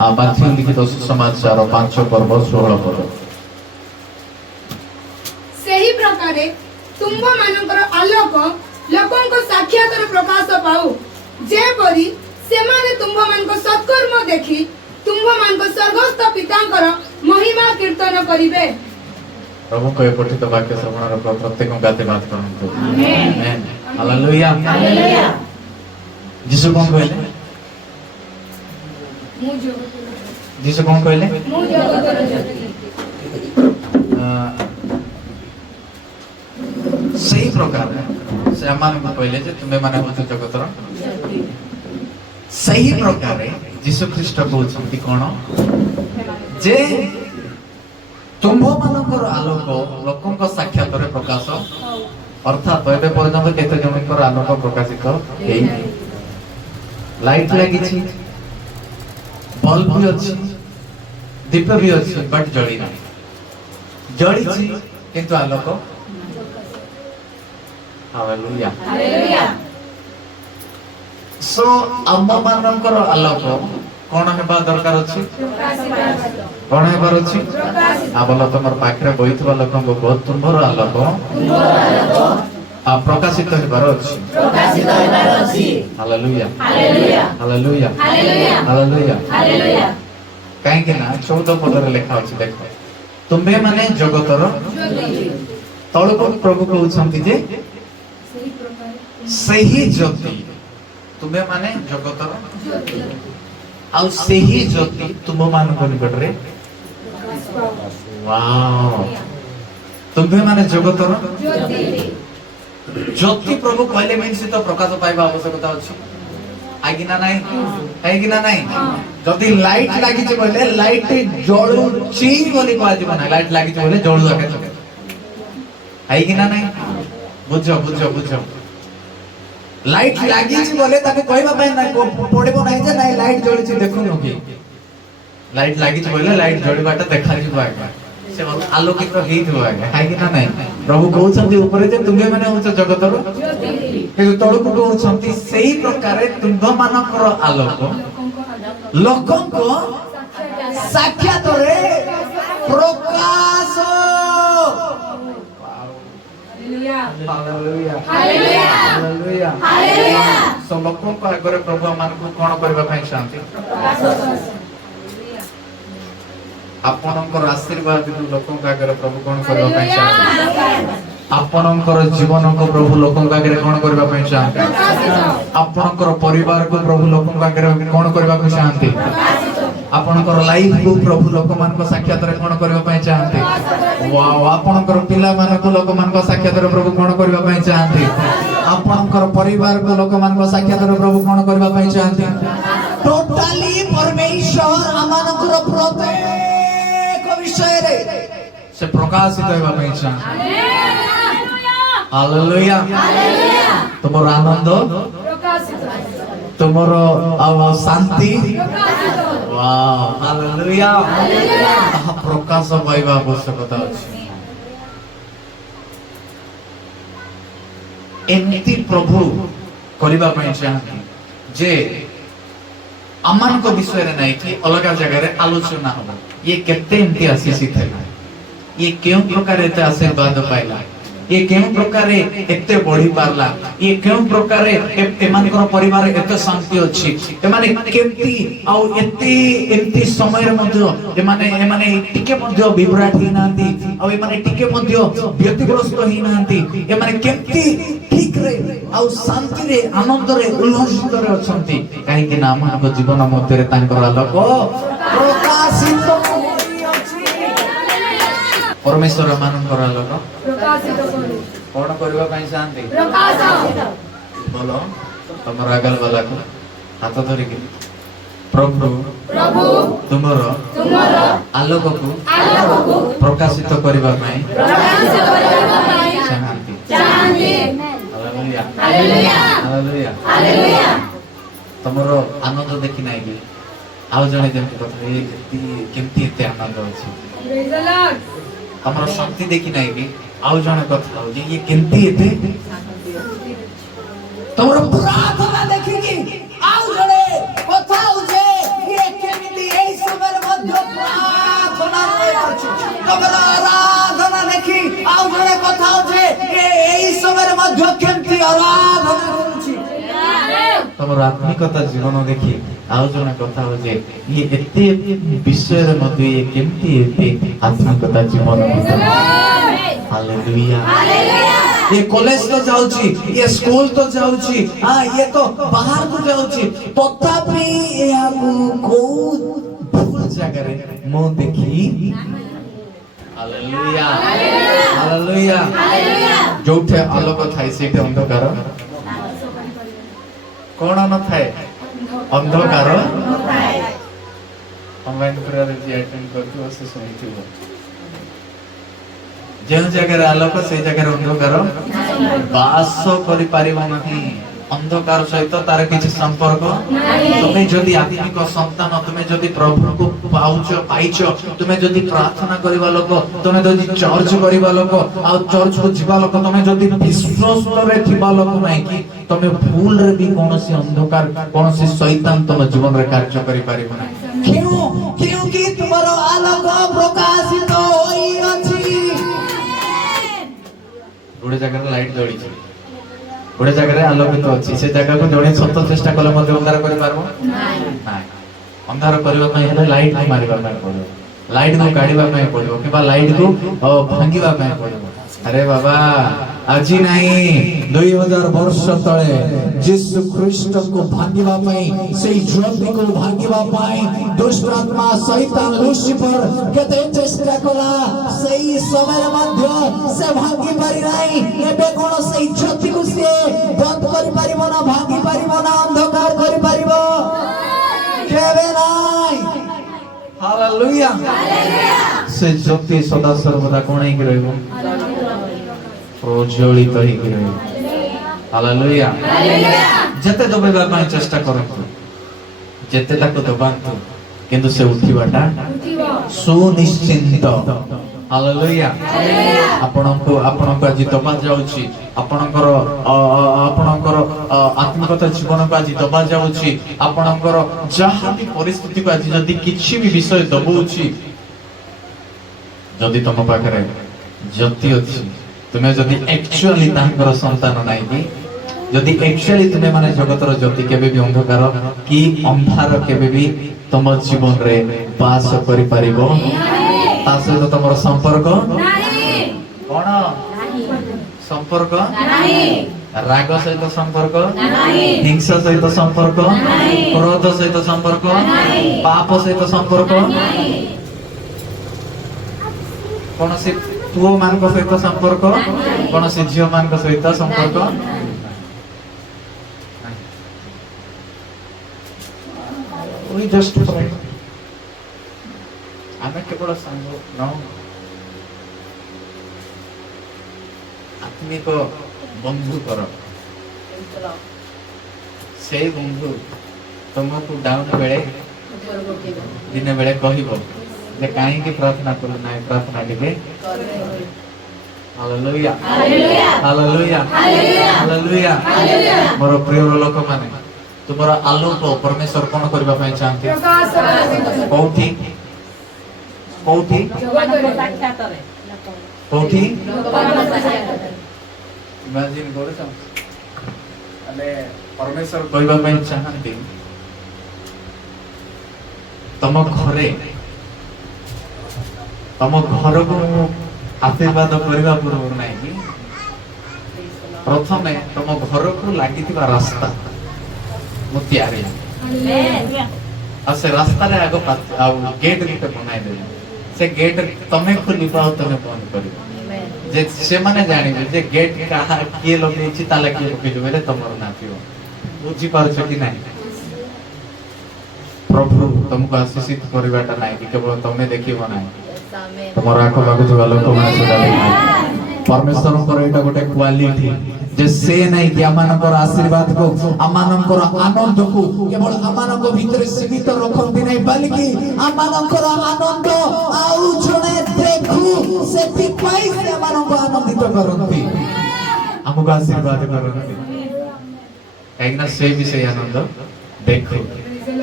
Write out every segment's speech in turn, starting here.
Matthew लिखित सुसमाचार 5 पर्व 16 पद सही प्रकारे तुम्भ मानकर आलोक लोकंको साक्षातर प्रकाश पाऊ जेपरी सेमाने तुम्भ मानक सत्कर्म देखि तुम्भ मानक स्वर्गस्थ पितांकर महिमा कीर्तन करिवे। प्रभु को पठित वाक्य श्रवण प्रत्येक गाते बात करंतु। Amen hallelujah hallelujah. यीशु कौन कहले? जीसु कौन कहले? सही प्रकार से अमान को कहले जे तुमे माने होत जगतर सही प्रकार जीसु ख्रीष्ट कहउछंती कोन जे तुम्भ मानकर आलोक लोकंक साक्षात रे प्रकाश अर्थात एबे पर्यंत केते जनकर आलोक प्रकाशित हेई लाइट लागि छी बल्ब भी अच्छी दीप भी अच्छी बट जड़ी ना जड़ी छी किंतु आलोक हालेलुया हालेलुया। सो अम्म मानकर आलोक कोन हेबा दरकार अछि कोन हेबार अछि आबल तमर पाखरे बहितबा लोकन को बहुत तुम्भर आलोक प्रकाशित हेबार अछि hallelujah hallelujah hallelujah hallelujah hallelujah. काहे कि ना 14 पद रे लिखा अछि देखो तुम्बे माने जगतर तळको प्रभु कहउछंती जे सही ज्योति तुम्बे माने जगतर आ सही ज्योति तुम मान को निकट रे वाओ तुम्बे माने जगतर ज्योति प्रभु कहले मीन्स तो प्रकाश पाइबा आवश्यकता अछि आगिना नाही आगिना नाही जदी लाइट लागि जे कहले लाइट जळुची बोली कहै बना लाइट लागि जे कहले जळु आके आगिना नाही बुझो बुझो बुझो लाइट लागि जे बोले ताके कहबा पय ना पड़िबो नाही जे नाही लाइट जळुची देखुनो की लाइट लागि जे बोले लाइट जळबाटा देखा जिबो आके से आलोकित हेइथबो आके आगिना नाही प्रभु कहउछंती ऊपर जे तुमे माने होछ जगतर हे तळको कहउछंती सेही प्रकारे तुंभ मानकर आलोक लोकंको साक्षात रे प्रकाश हालेलुया हालेलुया हालेलुया हालेलुया। सो लोकंको आगरे प्रभु मान को कोन करबा पय शांति आपनकर आशीर्वाद लोकंको आगरे प्रभु कोन करबा पय शांति आपनकर जीवन को प्रभु लोकन का आगे कोन करबा पय चाहते आपनकर परिवार को प्रभु लोकन का आगे कोन करबा पय चाहते आपनकर लाइफ को प्रभु लोक मान को साक्षात रे कोन करबा पय चाहते वाओ आपनकर पिला मान को लोक मान को साक्षात रे प्रभु कोन करबा पय चाहते आपनकर परिवार को लोक मान को साक्षात रे प्रभु कोन करबा पय चाहते टोटली परमेश्वर आमानकर प्रत्येक विषय रे से प्रकाशित होबा पय चाहते हालेलुया हालेलुया। तुमर आनंद प्रकाशित तुमर शांति प्रकाशित वाह हालेलुया हालेलुया प्रकाश पाइबा आवश्यकता अछि एमिति प्रभु करिबा पय चाहନ୍ତି जे अमान को विषय रे नै कि अलग जगह रे आलोचना हो ये केते एमिति आशीष थेला ये केउ प्रकार एते आशीर्वाद पाइला ये केउ प्रकार एते बढ़ी पारला ये केउ प्रकार एमानकर परिवार एते शांति अछि एमाने केमती आ एते एमती समय रे मध्ये एमाने टिके मध्ये विभ्राट हि नांती आ एमाने टिके मध्ये व्यतिग्रस्त हि नांती एमाने केमती ठीक रे आ शांति रे आनंद रे उल्लासित रे अछंती काहे कि ना हमर जीवन मध्ये रे तांकर आलोक प्रकाशित परमेश्वर मानकर आलोक प्रकाशित कोन करबा पय शांति प्रकाश बोलो तमरा अगल वाला को हाथ धरि के प्रभु प्रभु तुमरो आलोक को प्रकाशित करबा पय शांति हालेलुया हालेलुया हालेलुया हालेलुया। तमरो आनंद देखि नाही कि आउ जणे जेम कथा ए केमती एते आनंद अछि प्रेज द लॉर्ड हमर शांति देखि नाही कि आउ जणे कथा हो ये केमती एते तमरो प्रार्थना देखि कि आउ जणे कथा हो जे ये केमती ए ମଧ୍ୟ କେମିତି ଆରାଧନା କରୁଛି। ତମର ଆତ୍ମିକତା ଜୀବନ ଦେଖି ଆଉ ଜଣେ କଥା ହଉଛି ଇଏ ଏତେ ବିଷୟରେ ମଧ୍ୟ ଇଏ କେମିତି ଏତେ ଆତ୍ମିକତା ଜୀବନ ହାଲେଲୁୟା। ये कॉलेज तो जाऊची, ये स्कूल तो जाऊची, हाँ ये तो बाहर तो जाऊची, तथापि याकू को भूल जागरे मो देखी हालेलुया हालेलुया। जोठे आलोक थाई सेठे अंधकार कोण न थाए अंधकार ऑनलाइन प्रेयर जी अटेंड करथि से सुनिथिबो जो जगह आलोक से जगह अंधकार बास करि पारिबो नाही। अंधकार सहित तार किछि संपर्क तुमे जदि आत्मिक संतान तुमे जदि प्रभु को पाउचो पाइचो तुमे जदि प्रार्थना करिबा लोक तुमे जदि चर्च करिबा लोक आ चर्च को जिबा लोक तुमे जदि विश्वास रे थिबा लोक नाही कि तुमे भूल रे भी कोनोसी अंधकार कोनोसी शैतान तुम जीवन रे कार्य करि पारिबो नाही। क्योंकि तुम्हारो आलोक प्रकाशित होई अछि। गोटे जगह लाइट जड़ी छै गोटे जगह आलोकित अछि से जगह को जड़े सत चेष्टा कले मध्ये अंधार करि पारबो नाही। अंधार करबा पय हेले लाइट मारिबा पय पड़ो लाइट को काढिबा पय पड़ो किबा लाइट को भांगिबा पय पड़ो। अरे बाबा আজি नहीं 2000 वर्ष तळे यीशु ख्रीष्ट को भांगिबा पय सेई ज्योति को भांगिबा पय दुष्ट आत्मा शैतान लूसीफर केते चेष्टा कला सेई समय मध्य से भांगी पारि नाही। एबे कोन सेई ज्योति को से बंद करि पारिबो ना भांगी पारिबो ना अंधकार करि पारिबो केबे नाही। हालेलुया से ज्योति सदा सर्वदा कोन हे रहबो प्रज्वलित ही रहे। हालेलुया जते दबेबा पय चेष्टा करंतु जते ताको दबांतु किंतु से उठिबाटा सुनिश्चित। हालेलुया आपनको आज दबा जाउची आपनकर आत्मिकता जीवन को आज दबा जाउची आपनकर जहा भी परिस्थिति को आज जदी किछि भी विषय दबौची जदी तम पाखरे ज्योति अछि तुम्हें जदि एक्चुअली तांकर संतान नाही कि जदि एक्चुअली तुम्हें माने जगतर ज्योति केबे भी अंधकार कि अंधार केबे भी तुम जीवन रे बास करि पारिबो ता सहित तुमर संपर्क नाही कोन संपर्क नाही राग सहित संपर्क नाही हिंसा सहित संपर्क नाही क्रोध सहित संपर्क नाही पाप सहित संपर्क नाही कोन से पुओ मान को सहित संपर्क कोन से झियो मान को सहित संपर्क वी जस्ट प्रे आमे केवल संग न आत्मिक बंधु कर से बंधु तुमको डाउन बेले दिन बेले कहबो जे काहे की प्रार्थना करू नाही प्रार्थना के हालेलुया हालेलुया हालेलुया हालेलुया मोर प्रिय लोक माने तुमरा आलोक परमेश्वर कोन करबा पय चाहते कोठी कोठी कोठी इमेजिन करू छ अले परमेश्वर करबा पय चाहते तम घरे तम घर को आशीर्वाद करबा पूर्व नाही कि प्रथमे तम घर को लागि थिबा रास्ता मु तयारी आ से रास्ता रे आगो आ गेट गुटे बनाई दे से गेट तमे खुली पाओ तमे बंद करियो जे से माने जानिबे जे गेट का के लगे छि ताला के पके देबे तमर ना थियो बुझी पारछ कि नाही। प्रभु तुमको आशीषित करबाटा नाही कि केवल तमे देखिबो नाही तुम्हारा आंख बागु जो लोक माने सुधारी परमेश्वर पर एटा गोटे क्वालिटी जे से नहीं कि आमानकर आशीर्वाद को आमानकर आनंद को केवल आमानक भीतर सीमित रखंती नहीं बल्कि आमानकर आनंद आउ जणे देखु सेति पाई से आमानक आनंदित करंती हमको आशीर्वाद करंती काइना से विषय आनंद देखो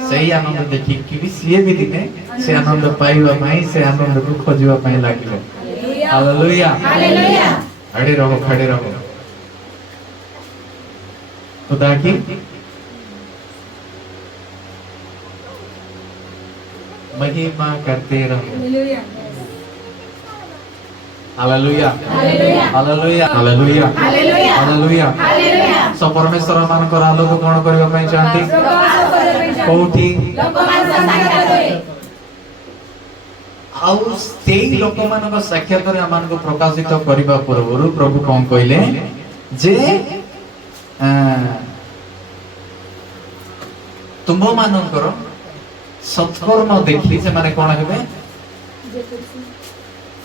सही आनंद देखि कि भी सीए भी दिने से आनंद पाइबा पई से आनंद को खोजिबा पई लागिलो। हालेलुया हालेलुया खड़े रहो खुदा की महिमा करते रहो। Hallelujah hallelujah hallelujah hallelujah hallelujah hallelujah. सो परमेश्वर मानकर आलोक कोण करबा पई चाहती कोठी आउ सेई लोक मानक साक्षात रे आमान को प्रकाशित करबा पूर्व प्रभु कोन कहले जे तुम मानकर सत्कर्म देखि से माने कोन हेबे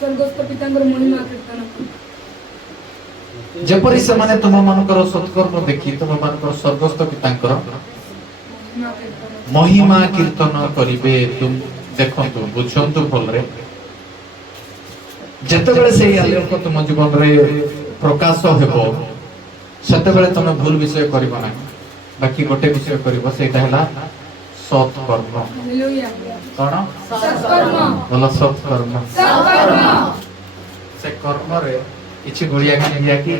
स्वर्गस्थ पितांकर महिमा कीर्तन जेपरि से माने तुम मानकर सत्कर्म देखि तुम मानकर स्वर्गस्थ पितांकर महिमा कीर्तन करिवे। तुम देखंतु बुझंतु भलरे जेतेबेले से आलोक तुम जीवन रे प्रकाश हेबो सेतेबेले तुम भूल विषय करिबो ना बाकी गोटे विषय करिबो सेटा हला सत्कर्म। हालेलुया कोन सत्कर्म बोलो सत्कर्म। सत्कर्म से कर्म रे किछि गुलिया कि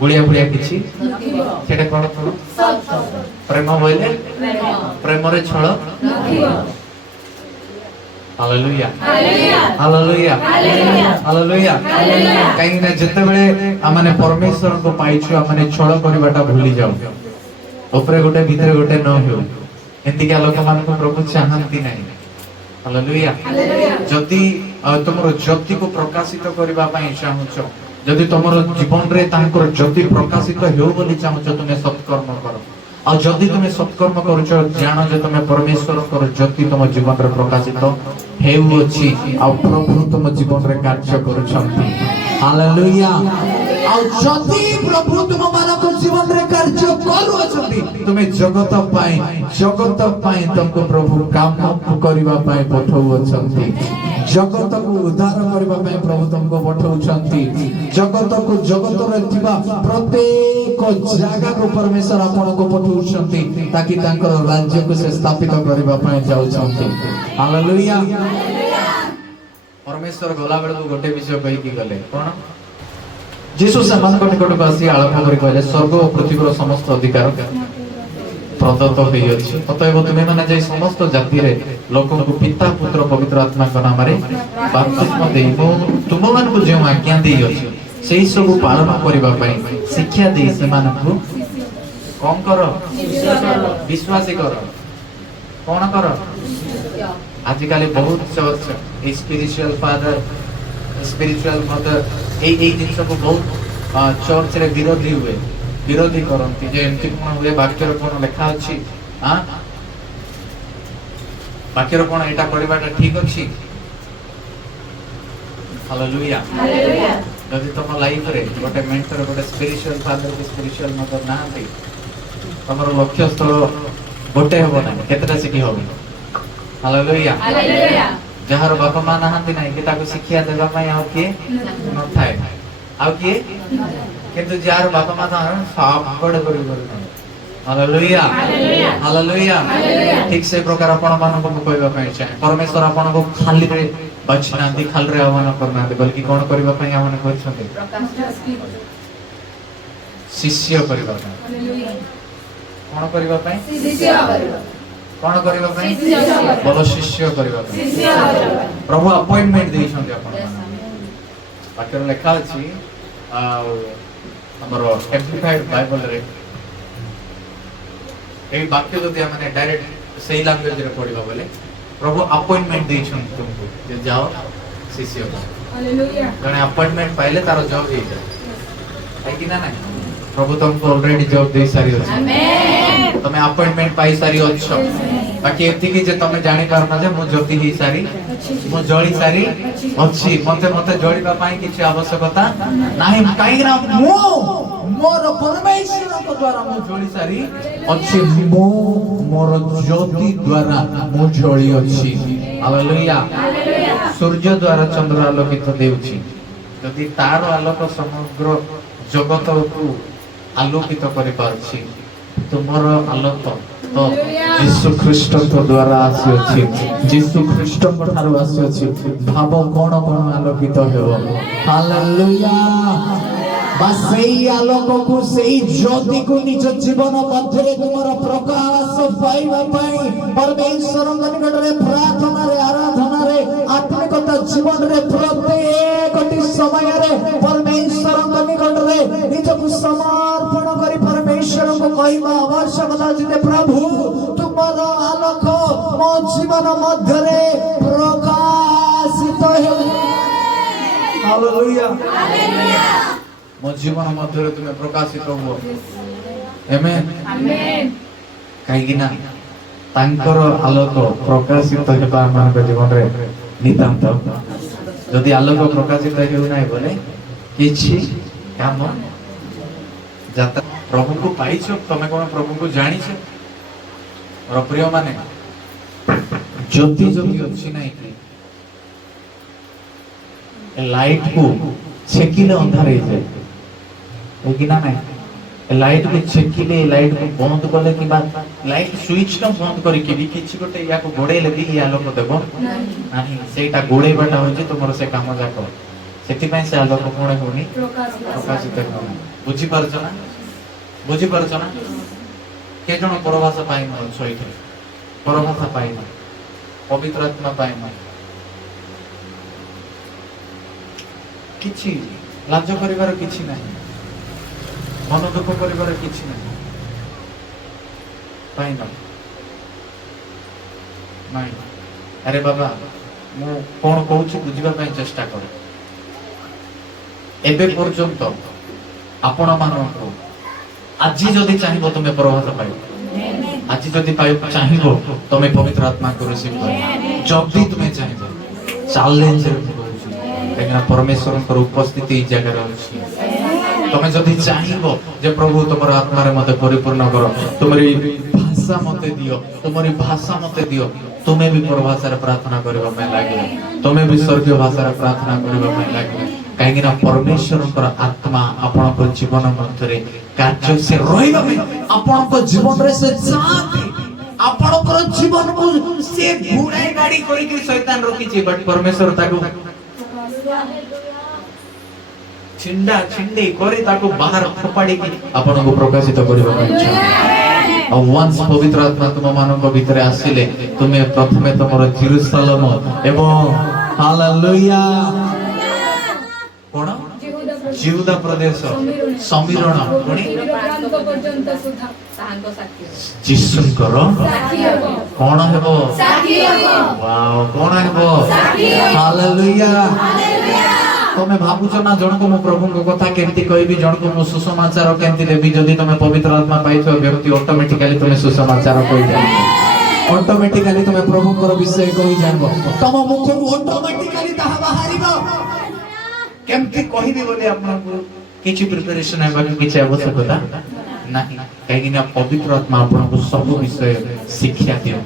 गुलिया गुलिया किछि सेटा कोन तो सत्कर्म प्रेम होइले प्रेम रे छळ हालेलुया हालेलुया हालेलुया हालेलुया। काई ना जते बेले आमाने परमेश्वर को पाइछु आमाने छळ करबाटा भूली जाऊ ऊपर गोटे भीतर गोटे न हो एंती के लोक मान को प्रभु चाहंती नहीं। हालेलुया जदि तुमरो ज्योति को प्रकाशित करबा पई चाहूछो जदि तुमरो जीवन रे तांकर ज्योति प्रकाशित हो बोली चाहूछो तुमे सत्कर्म करो आ जदि तुमे सत्कर्म करूछो जानो जे तुमे परमेश्वर को ज्योति तुम जीवन रे प्रकाशित हेउ अछि आ प्रभु तुम जीवन रे कार्य करूछंती। हालेलुया आ जदि प्रभु तुम मानक जीवन रे कार्य करू अछंती तुमे जगत पाई तुमको प्रभु काम करबा पाई पठौ अछंती जगत को उद्धार करबा पाई प्रभु तुमको पठौछंती जगत रे थिबा प्रत्येक जागा को परमेश्वर आपन को पठौछंती ताकि तांकर राज्य को से स्थापित करबा पाई जाउछंती। हालेलुया परमेश्वर गला बेल को गोटे विषय कहि की गले कोन यीशु समान को निकट आसी आरंभ करी कहले स्वर्ग और पृथ्वीर समस्त अधिकार प्रदत्त होई अछि अतएव तुमे माने जे समस्त जाति रे लोकन को पिता पुत्र पवित्र आत्मा के नाम रे बपतिस्म देई तुम मान को जे आज्ञा देई अछि सेही सब पालन करबा पई शिक्षा देई से मान को कोन करो विश्वासी करो कोन करो आजिकल बहुत church spiritual father spiritual mother ए जिनिस को बहुत चर्च रे विरोधी करंती जे एमती कोन हुए वाक्य रे कोन लेखा अछि हां वाक्य रे कोन एटा करबाटा ठीक अछि। हालेलुया जदि तुम लाइफ रे गोटे मेंटर गोटे स्पिरिचुअल फादर के स्पिरिचुअल मदर ना दे तमरो लक्ष्य स्थल गोटे होबो ना केतरा सिटी होबो। हालेलुया जहार बापा मां नहांती नहीं कि ताको शिक्षा देबा पई आ के न थाए आ के किंतु जार बापा मां नहां साबड़ करी करी। हालेलुया हालेलुया ठीक से प्रकार आपण मान को कहबा पई चाहे परमेश्वर आपण को खाली रे बचनांती खाल रे आवन करना बल्कि कोन करबा पई आवन करछते शिष्य करबा पई कोन करबा पई शिष्य करबा कोन करबा पई बोलो शिष्य करबा पई प्रभु अपॉइंटमेंट देई छथि आपण वाक्य लेखा अछि हमरो एम्प्लीफाइड बाइबल रे ए वाक्य जदि हमने डायरेक्ट सही लैंग्वेज रे पढिबा बोले प्रभु अपॉइंटमेंट देई छथि तुमको जे जाओ शिष्य हो। हालेलुया जने अपॉइंटमेंट पाइले तारो जॉब हे जाय है कि ना नहीं प्रभु तुमको ऑलरेडी जॉब दे सारी अछि आमेन तमे अपॉइंटमेंट पाई सारी अच्छो बाकी एति कि जे तमे जानि पारना जे मु ज्योति ही सारी मु जळी सारी अछि मते जळीबा पाई किछि आवश्यकता नाही काई ना मु मोर परमेश्वर को द्वारा मु जळी सारी अछि मु मोर ज्योति द्वारा मु जळी अछि। हालेलुया सूर्य द्वारा चंद्र आलोकित देउछि यदि तार आलोक समग्र जगत को आलोकित करि पारछि तुमर आलोक तो यीशु ख्रीष्ट को द्वारा आसी अछि यीशु ख्रीष्ट को थारो आसी अछि भाव कोन कोन आलोकित हेबो। हालेलुया বা সেই আলোকକୁ সেই জ্যোতিକୁ ନିଜ ଜୀବନ ମଧ୍ୟରେ ତୁମର ପ୍ରକାଶ ପାଇବା ପାଇଁ ପରମେଶ୍ୱରଙ୍କ ନିକଟରେ ପ୍ରାର୍ଥନାରେ ଆରାଧନାରେ ଆତ୍ମିକତା ଜୀବନରେ ପ୍ରତ୍ୟେକଟି ସମୟରେ ପରମେଶ୍ୱରଙ୍କ ନିକଟରେ ନିଜକୁ ସମର୍ପଣ କରି ପରମେଶ୍ୱରଙ୍କୁ କହିବା ଆବଶ୍ୟକତା ଯେ ପ୍ରଭୁ ତୁମର ଆଲୋକ ମୋ ଜୀବନ ମଧ୍ୟରେ ପ୍ରକାଶିତ ହେଉ। हालेलुया मो जीवन मध्य तुम्हें प्रकाशित हो आमेन कहीं ना तांकर आलोक प्रकाशित हेबा मान जीवन रे नितांत यदि आलोक प्रकाशित हेउ नाही बोले किछि काम जाता प्रभु को पाइछो तमे कोन प्रभु को जानिछो और प्रिय माने ज्योति ज्योति अछि नाही कि लाइट को छेकिले अंधार हो जाए है कि ना नहीं लाइट को छेकिले लाइट को बंद करले कि लाइट स्विच न बंद करी के भी किछि गोटे या को गोडेले भी या लोक देबो नाही सेटा गोडेबाटा होजे तमरो से काम जाको सेति पय से आलोक कोन होनी प्रकाशित होनी बुझी परछ ना के जण परभाषा पाइन छइथे परभाषा पाइन पवित्र आत्मा पाइन किछि लाज करिवार किछि नाही मन दुख करिवार किछि नाही पाइन नाही अरे बाबा मु कोन कहूछि बुझिबा पय चेष्टा कर एबे पर्यंत आपण मानको आज जदि चाहिबो तुमे प्रभात पाइबो आज जदि पाइबो चाहिबो तुमे पवित्र आत्मा को रिसीव कर जदि तुमे चाहिबो चैलेंज रे परमेश्वर उपस्थिति जगह तुम जदि चाहिए जे प्रभु तुम आत्मा मत परिपूर्ण कर तुम्हारी भाषा मत दियो तुम्हारी भाषा मत दियो तुम्हें भी परभाषा प्रार्थना करने लगे तुम्हें भी स्वर्गीय भाषा प्रार्थना करने लगे कहीं परमेश्वर आत्मा आपण जीवन मध्य कार्य से आपण जीवन रे से जाते आपण जीवन को से घुड़ाई गाड़ी करी शैतान रखी बट परमेश्वर ताको छिंडा छिंडी करी ताको बाहर फोपाड़ी की आपण को प्रकाशित करबा इच्छा और वंस पवित्र आत्मा तुम मानव भीतर आसिले तुमे प्रथमे तमरो जेरूशलेम एवं हालेलुया कोन जिहुदा प्रदेश समीरण कोनी जिसुनकर कोन हेबो वाओ कोन हेबो हालेलुया तमे भाबुछ ना जण को मो प्रभु को कथा केंती कहबी जण को मो सुसमाचार केंती देबी जदी तमे पवित्र आत्मा पाइछो व्यक्ति ऑटोमेटिकली तमे सुसमाचार कहि जाय ऑटोमेटिकली तमे प्रभु को विषय कहि जानबो तम मुख ऑटोमेटिकली ताहा बाहरिबो केंती कहबी बोले आपन को किछि प्रिपरेशन हेबा किछि आवश्यकता नाही काहे कि पवित्र आत्मा आपन को सब विषय शिक्षा दियो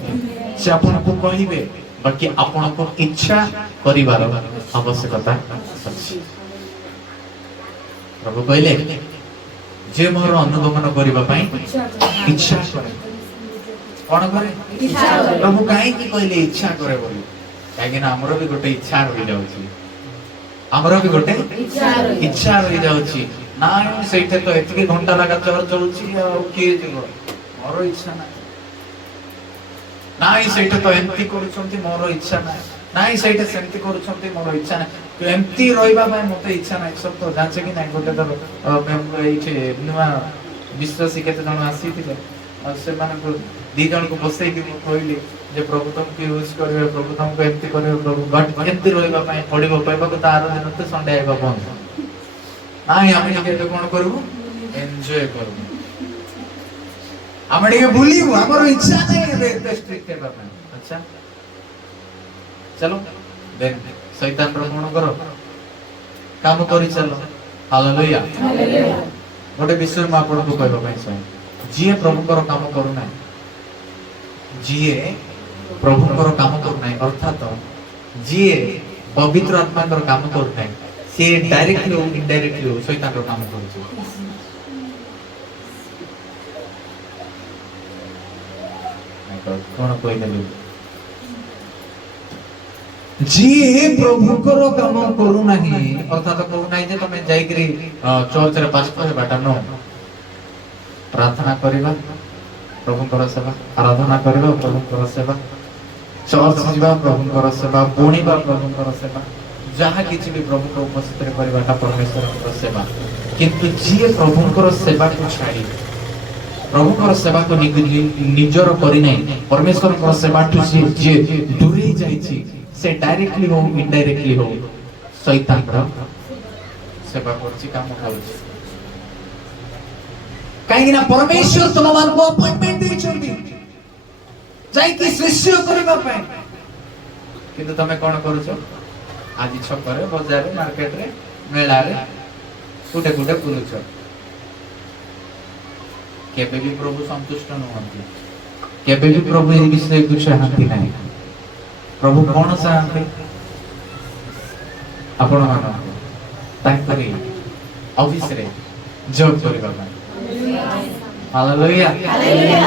से आपन को कहिबे बाकी आपन को इच्छा करिवार आवश्यकता अछि प्रभु कहले जे मोर अनुगमन करिबा पई इच्छा करे कोन करे प्रभु काहे कि कहले इच्छा करे बोली काहे कि हमरो भी गोटे इच्छा रहि जाउची हमरो भी गोटे इच्छा रहि जाउची ना सेठे तो एतके घंटा लगा चलुची आ के जीव मोर इच्छा ना नाई सेठे तो एंती करूछंती मोर इच्छा ना नाई सेठे सेंती करूछंती मोर इच्छा ना तो एंती रहइबा पय मते इच्छा ना सब तो जाचे कि नाही गोटे तो मेम को एछे नुवा विश्वासी केते जण आसीथिले और से माने को दी जण को बसई कि कहली जे प्रभु तुम के यूज करबे प्रभु तुमको एंती करबे प्रभु बट एंती रहइबा पय पडिबो पयबा को तार दिन तो संडे आइबा बंद नाई हम के तो कोन करबो एन्जॉय करबो हम के भूलिबो हमर इच्छा नहीं है एते स्ट्रिक्ट है बाबा अच्छा चलो देन शैतान प्रमाण करो काम करी चलो हालेलुया गोटे विषय में आपन को कहबो पय छै जिए प्रभुकर काम करू ना जिए प्रभुकर काम करू ना अर्थात जिए पवित्र आत्मा कर काम करू ना से डायरेक्टली हो इनडायरेक्टली हो शैतान रो काम करू छै कोन कोइ देलु ଯିଏ ପ୍ରଭୁଙ୍କର କାମ କରୁନାହିଁ ଅର୍ଥାତ କରୁନାହିଁ ଯେ ତମେ ଯାଇକିରି ଚର୍ଚ୍ଚରେ ପାଷ୍ଟର ହେବାଟା ନ ପ୍ରାର୍ଥନା କରିବା ପ୍ରଭୁଙ୍କର ସେବା ଆରାଧନା କରିବା ପ୍ରଭୁଙ୍କର ସେବା ଚର୍ଚ୍ଚ ଯିବା ପ୍ରଭୁଙ୍କର ସେବା ବୁଣିବା ପ୍ରଭୁଙ୍କର ସେବା ଯାହା କିଛି ବି ପ୍ରଭୁଙ୍କ ଉପସ୍ଥିତିରେ କରିବାଟା ପରମେଶ୍ୱରଙ୍କର ସେବା କିନ୍ତୁ ଯିଏ ପ୍ରଭୁଙ୍କର ସେବାକୁ ଛାଡ଼ି ପ୍ରଭୁଙ୍କର ସେବାକୁ ନିଜର କରିନାହିଁ ପରମେଶ୍ୱରଙ୍କର ସେବାଠୁ ଯିଏ ଦୂରେଇ ଯାଇଛି ସେ ଡାଇରେକ୍ଟଲି ହଉ ଇନଡାଇରେକ୍ଟଲି ହଉ ଶୈତାନର ସେବା କରୁଛି କାମ କରୁଛି କାହିଁକି ନା ପରମେଶ୍ୱର ତୁମମାନଙ୍କୁ ଆପଏଣ୍ଟମେଣ୍ଟ ଦେଇଛନ୍ତି ଯାଇକି ଶିଷ୍ୟ କରିବା ପାଇଁ କିନ୍ତୁ ତମେ କଣ କରୁଛ ଆଜି ଛକରେ ବଜାରରେ ମାର୍କେଟରେ ମେଳାରେ କୋଟେ କୋଟେ ବୁଲୁଛ କେବେ ବି ପ୍ରଭୁ ସନ୍ତୁଷ୍ଟ ନୁହନ୍ତି କେବେ ବି ପ୍ରଭୁ ଏ ବିଷୟକୁ ଚାହାନ୍ତି ନାହିଁ ପ୍ରଭୁ କଣ ଚାହାନ୍ତି ଆପଣ ମାନଙ୍କୁ ତାଙ୍କରି ଅଫିସରେ ଜବ୍ କରିବା ପାଇଁ ହାଲେଲୁୟା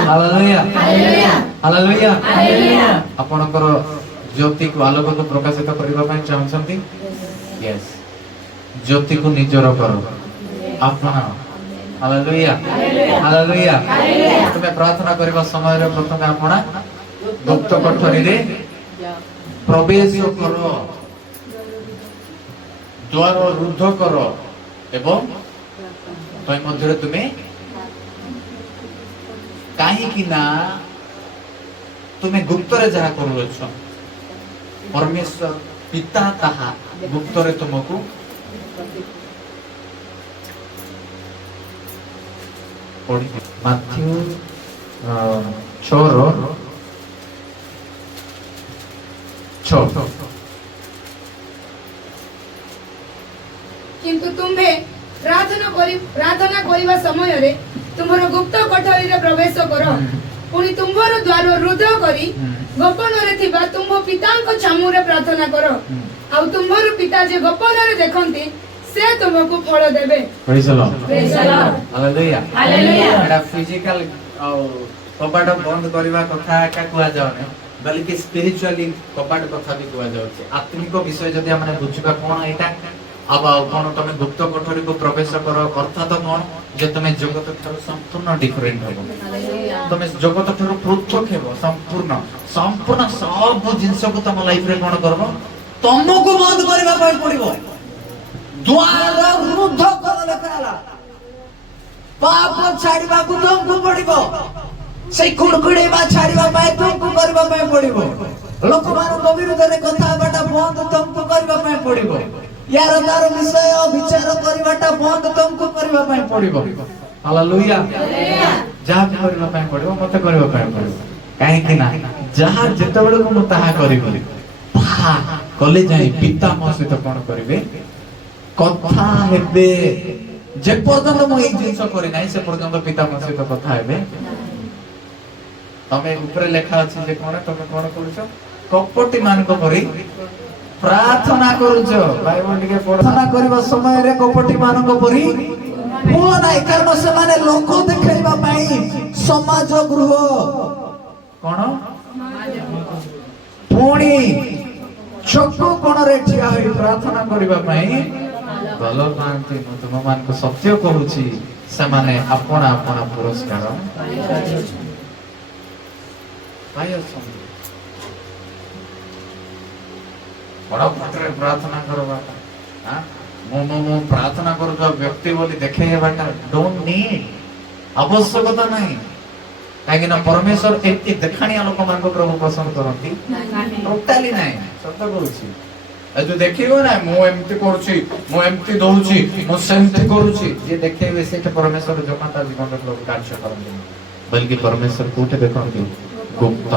ହାଲେଲୁୟା ହାଲେଲୁୟା ଆପଣଙ୍କର ଜ୍ୟୋତିକୁ ଆଲୋକକୁ ପ୍ରକାଶିତ କରିବା ପାଇଁ ଚାହୁଁଛନ୍ତି ୟେସ୍ ଜ୍ୟୋତିକୁ ନିଜର କର ଆପଣ ହାଲେଲୁୟା ହାଲେଲୁୟା ତୁମେ ପ୍ରାର୍ଥନା କରିବା ସମୟରେ ପ୍ରଥମେ ଆପଣ ଗୁପ୍ତ କୋଠରୀରେ ପ୍ରବେଶ କର ଦ୍ୱାର ରୁଦ୍ଧ କର ଏବଂ ତୈ ମଧ୍ୟରେ ତୁମେ କାହିଁକି ନା ତୁମେ ଗୁପ୍ତରେ ଯାହା କରୁଅଛ ପରମେଶ୍ୱର ପିତା ତାହା ଗୁପ୍ତରେ ତୁମକୁ ପଢିବେ ମାଥ୍ୟୁ 6:6 କିନ୍ତୁ ତୁମ୍ଭେ ପ୍ରାର୍ଥନା କରିବା ସମୟରେ ତୁମର ଗୁପ୍ତ କୋଠରୀରେ ପ୍ରବେଶ କର ପୁଣି ତୁମ୍ଭର ଦ୍ୱାର ରୁଦ୍ଧ କରି ଗୋପନରେ ଥିବା ତୁମ୍ଭ ପିତାଙ୍କ ଚାମୁରେ ପ୍ରାର୍ଥନା କର ଆଉ ତୁମ୍ଭର ପିତା ଯେ ଗୋପନରେ ଦେଖନ୍ତି ସେ ତୁମକୁ ଫଳ ଦେବେ ପ୍ରେଜ୍ ଦ Lord Praise the Lord. Hallelujah Hallelujah. ଏଟା ଫିଜିକାଲ ଆଉ କବାଟ ବନ୍ଦ କରିବା କଥା ଏକା କୁହାଯାଉନି ବଲ୍କି ସ୍ପିରିଚୁଆଲି କବାଟ କଥା ବି କୁହାଯାଉଛି ଆତ୍ମିକ ବିଷୟ ଯଦି ଆମେ ବୁଝିବା କଣ ଏଇଟା ଆଉ କଣ ତମେ ଗୁପ୍ତ କୋଠରୀକୁ ପ୍ରବେଶ କର ଅର୍ଥାତ କଣ ଯେ ତମେ ଜଗତ ଠାରୁ ସମ୍ପୂର୍ଣ୍ଣ ଡିଫରେଣ୍ଟ ହେବ ତମେ ଜଗତ ଠାରୁ ପୃଥକ ହେବ ସମ୍ପୂର୍ଣ୍ଣ ସବୁ ଜିନିଷକୁ ତମ ଲାଇଫରେ କଣ କରିବ ତମକୁ ବନ୍ଦ କରିବା ପାଇଁ ପଡିବ ଦ୍ୱାର ରୁଦ୍ଧ କର ଲେଖା ହେଲା ପାପ ଛାଡିବାକୁ ତୁମକୁ ପଡିବ ସେଇ କୁଡକୁଡେଇବା ଛାଡିବା ପାଇଁ ତୁମକୁ କରିବା ପାଇଁ ପଡିବ ଲୋକମାନଙ୍କ ବିରୁଦ୍ଧରେ କଥା ହେବାଟା ବନ୍ଦ ତୁମକୁ କରିବା ପାଇଁ ପଡିବ ୟାର ତାର ବିଷୟ ବିଚାର କରିବାଟା ବନ୍ଦ ତୁମକୁ କରିବା ପାଇଁ ପଡିବ ହାଲେଲୁୟା ଯାହା ବି କରିବା ପାଇଁ ପଡିବ ମତେ କରିବା ପାଇଁ ପଡିବ କାହିଁକି ନା ଯାହା ଯେତେବେଳକୁ ମୁଁ ତାହା କରିବି ତାହା କଲେ ଯାଇ ପିତା ମୋ ସହିତ କଣ କରିବେ କଥା ହେବେ ଯେ ପର୍ଯ୍ୟନ୍ତ ମୁଁ ଏଇ ଜିନିଷ କରିନାହିଁ ସେ ପର୍ଯ୍ୟନ୍ତ ପିତା ମୋ ସହିତ କଥା ହେବେ ତମେ ଉପରେ ଲେଖା ଅଛି ଯେ କଣ ତମେ କଣ କରୁଛ କପଟି ମାନଙ୍କ ପରି ପ୍ରାର୍ଥନା କରୁଛ ବାଇବଲ ଟିକେ ପ୍ରାର୍ଥନା କରିବା ସମୟରେ କପଟି ମାନଙ୍କ ପରି ହୁଅ ନାହିଁ କାରଣ ସେମାନେ ଲୋକ ଦେଖାଇବା ପାଇଁ ସମାଜ ଗୃହ କଣ ପୁଣି ଛକ କୋଣରେ ଠିଆ ହୋଇ ପ୍ରାର୍ଥନା କରିବା ପାଇଁ ଭଲ ପାଆନ୍ତି ମୁଁ ତୁମମାନଙ୍କୁ ସତ୍ୟ କହୁଛି ସେମାନେ ଆପଣା ଆପଣା ପୁରସ୍କାର ପାଇଅଛନ୍ତି ବଡ ପାଟିରେ ପ୍ରାର୍ଥନା କରବାଟା ମୁଁ ପ୍ରାର୍ଥନା କରୁଥିବା ବ୍ୟକ୍ତି ବୋଲି ଦେଖେଇ ହେବାଟା ଡୋଣ୍ଟ ନିଡ୍ ଆବଶ୍ୟକତା ନାହିଁ କାହିଁକି ନା ପରମେଶ୍ୱର ଏମିତି ଦେଖାଣିଆ ଲୋକମାନଙ୍କ ପ୍ରଭୁ ପସନ୍ଦ କରନ୍ତି ଟୋଟାଲି ନାହିଁ ସତ କହୁଛି ଯୋଉ ଦେଖିବ ନା ମୁଁ ଏମିତି କରୁଛି ମୁଁ ଏମିତି ଦଉଛି ମୁଁ ସେମିତି କରୁଛି ଯିଏ ଦେଖେଇବେ ସେଇଠି ପରମେଶ୍ୱର ଜମା ତା ଜୀବନରେ ପ୍ରଭୁ କାର୍ଯ୍ୟ କରନ୍ତି ବଲ୍କି ପରମେଶ୍ୱର କୋଉଠି ଦେଖନ୍ତି ଗୁପ୍ତ